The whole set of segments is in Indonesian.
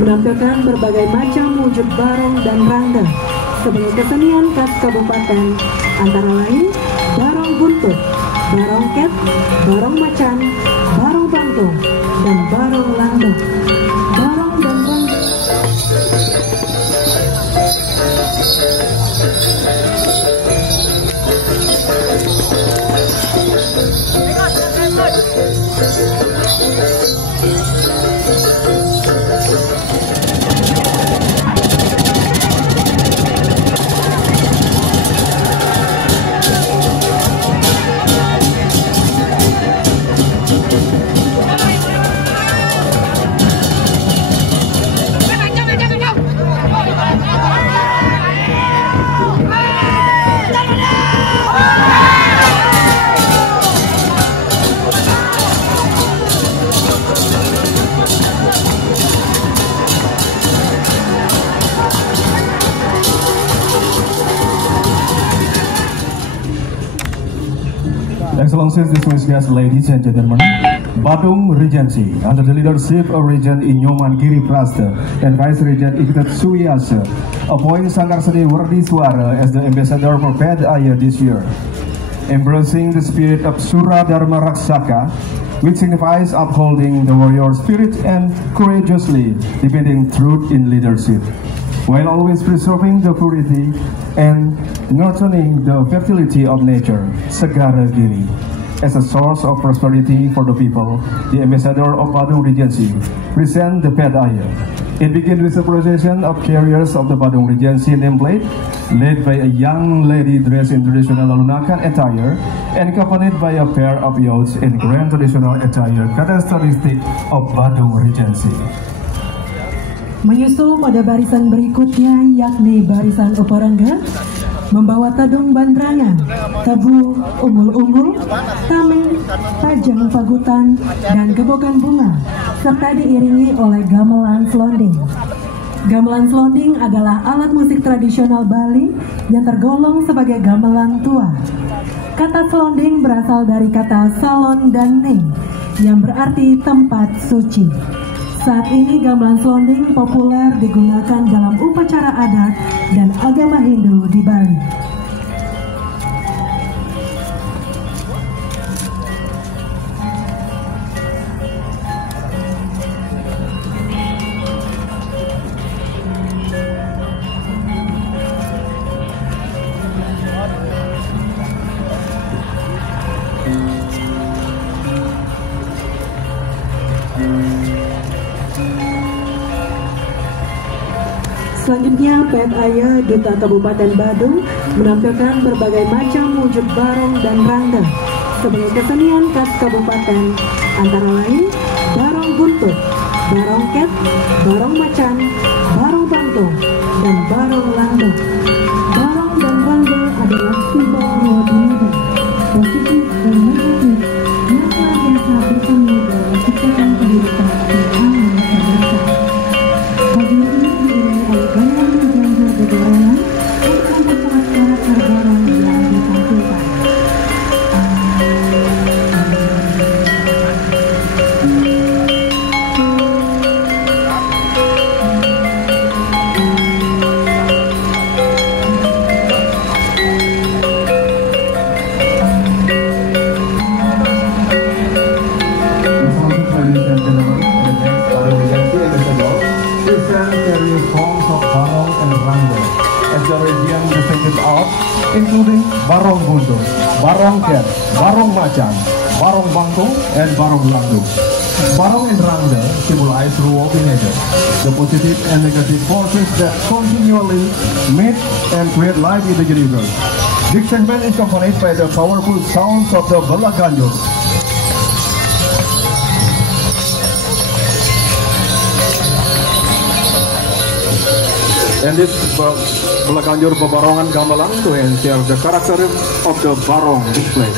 menampilkan berbagai macam wujud barong dan rangda sebagai kesenian khas kabupaten, antara lain barong buntut, barong ket, barong macan, barong bangtung, dan barong landung. Barong dan rangda Excellencies, distinguished guests, ladies and gentlemen, Badung Regency, under the leadership of Regent Inyoman Giri Prasta and Vice Regent Ikhtat Suyasa, appoint Sanggar Seni Wardi Suara as the ambassador for Ped Ayah this year, embracing the spirit of Sura Dharma Raksaka, which signifies upholding the warrior spirit and courageously defending truth in leadership, while always preserving the purity and nurturing the fertility of nature, Segara Giri. As a source of prosperity for the people, the ambassador of Badung Regency present the Ped Ayah. It begins with the procession of carriers of the Badung Regency nameplate, led by a young lady dressed in traditional Lalunakan attire and accompanied by a pair of youths in grand traditional attire characteristic of Badung Regency. Menyusul pada barisan berikutnya yakni barisan Uparangga, membawa tadung bandrangan, tebu, unggul-unggul, tameng, pajang pagutan, dan gebogan bunga, serta diiringi oleh gamelan selonding. Gamelan selonding adalah alat musik tradisional Bali yang tergolong sebagai gamelan tua. Kata selonding berasal dari kata salon dan ning, yang berarti tempat suci. Saat ini gamelan selonding populer digunakan dalam upacara adat dan agama Hindu di Bali. Selanjutnya, Ped Ayah Duta Kabupaten Badung menampilkan berbagai macam wujud barong dan rangda sebagai kesenian khas kabupaten, antara lain barong buntut, barong ket, barong macan, barong bangtung, dan barong landung. Barong dan rangda adalah simbol kewajiban, positif dan negatif yang senantiasa bersama dalam menciptakan kehidupan yang aman dan bersama. Bagian ini diiringi oleh gamelan berjangka begorongan untuk memperkuat karakter barong yang ditampilkan. Including barong buntut, barong ket, barong macan, barong bangtung, and barong landung. Barong and rangda symbolize rule of nature, the positive and negative forces that continually meet and create life in the universe. This segment is accompanied by the powerful sounds of the belaganjur. And this belaganjur bebarongan gamelan to ensure the character of the barong display.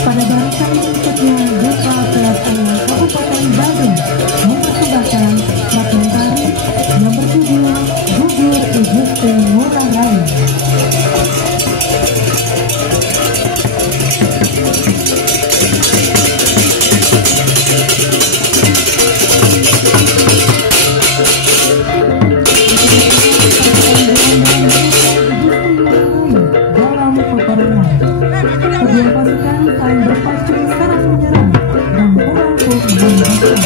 Pada barisan berikutnya, Duta PSAIA Kabupaten Badung mempersembahkan fragmen tari yang berjudul Gugur Igusti Ngurah Rai. Dalam peperangan, kedua pasukan saling berpacu serang menyerang dan orang pun membakar.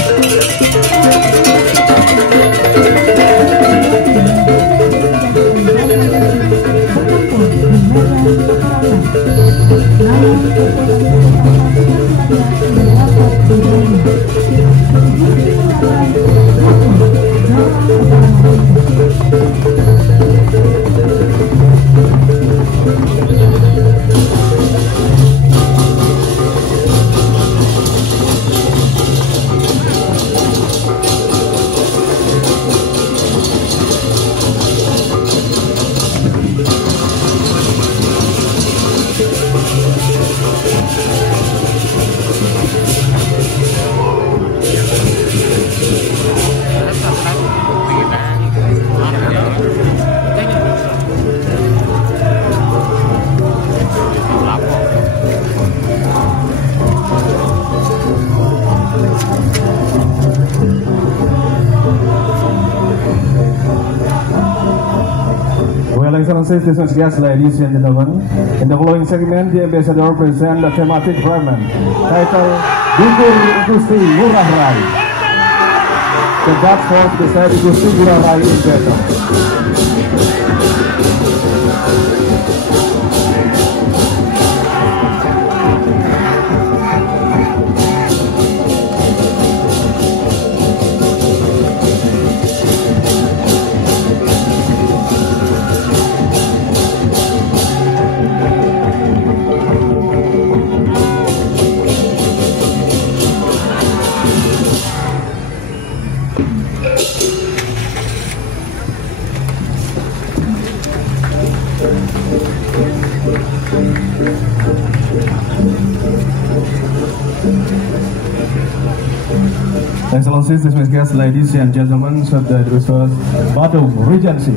Berkumpul di medan peperangan. Namun dapat dibangun. Mulai dalam peperangan. Well, Excellencies, distinguished guests, ladies and gentlemen, in the following segment, the ambassador present the thematic fragment titled Gugur Igusti Ngurah Rai. The God force beside Igusti Ngurah Rai in battle. Excellencies, distinguished guests, ladies and gentlemen, Sabda Duswas Badung Regency.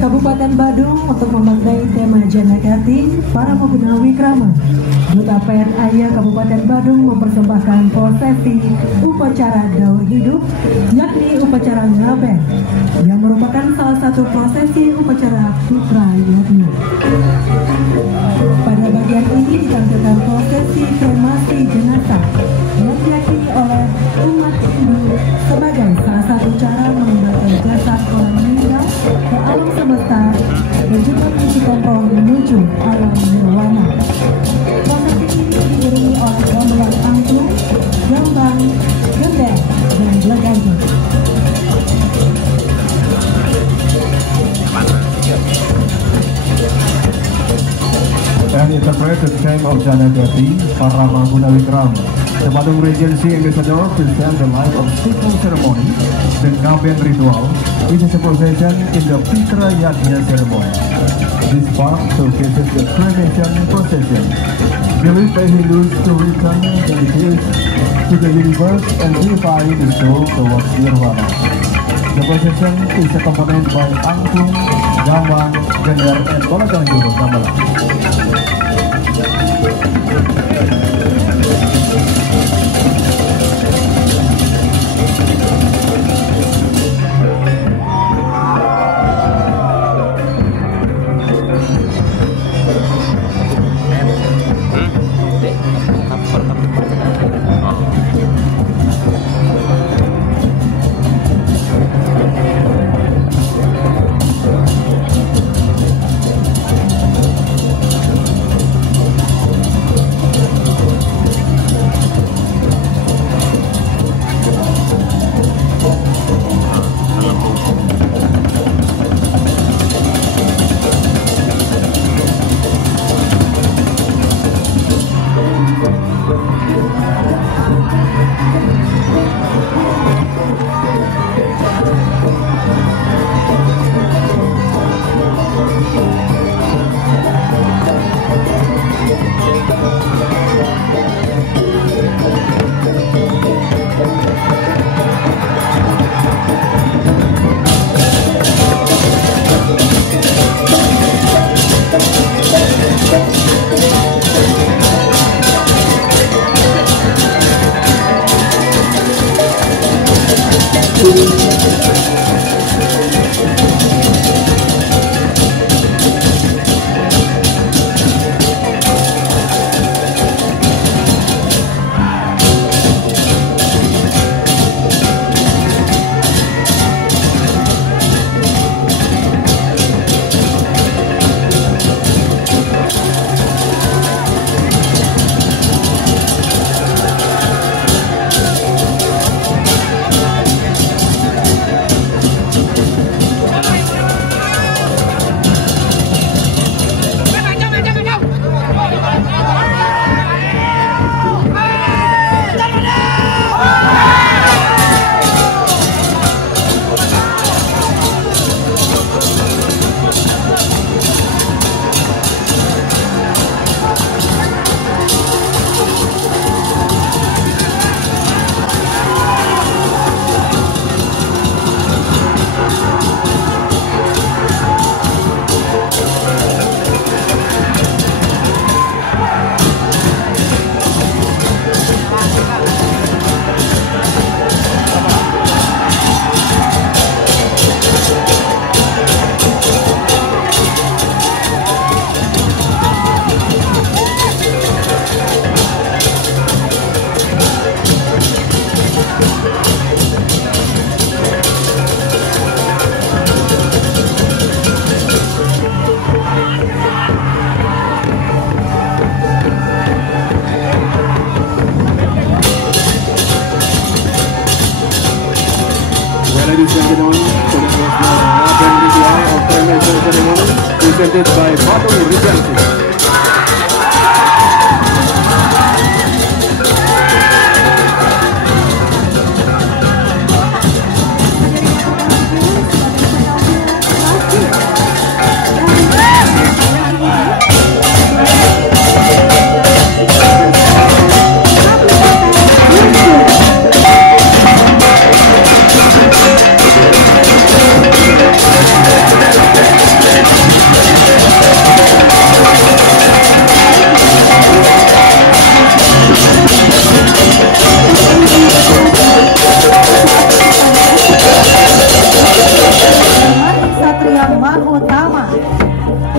Kabupaten Badung untuk memakai tema Jana Kartini, para pembina wikrama. Duta PSAIA Kabupaten Badung mempersembahkan prosesi upacara daur hidup, yakni upacara ngaben, yang merupakan salah satu prosesi upacara putra yagna. Pada bagian ini ditampilkan prosesi kremasi jenazah yang diyakini oleh umat Hindu sebagai salah satu cara mengembalikan jasad orang meninggal ke alam semesta dan juga mengisi kontrol menuju alam interpret the theme of Janagati Parama Gunawikram. The Badung Regency Ambassador present the life of simple ceremony, the Ngaben ritual, which is a procession in the Pitra Yajna ceremony. This part showcases the cremation procession, believed by Hindus to return the deceased to the universe and unify the soul towards Nirvana. The procession is accompanied by Angklung, Gambang, Gender, and Balagang Juru Gamelan. Ladies and gentlemen, today's Ngaben ritual of cremation ceremony presented by Badung Regency.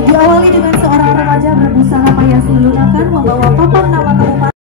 Diawali dengan seorang remaja berusaha payah melunakkan membawa papan nama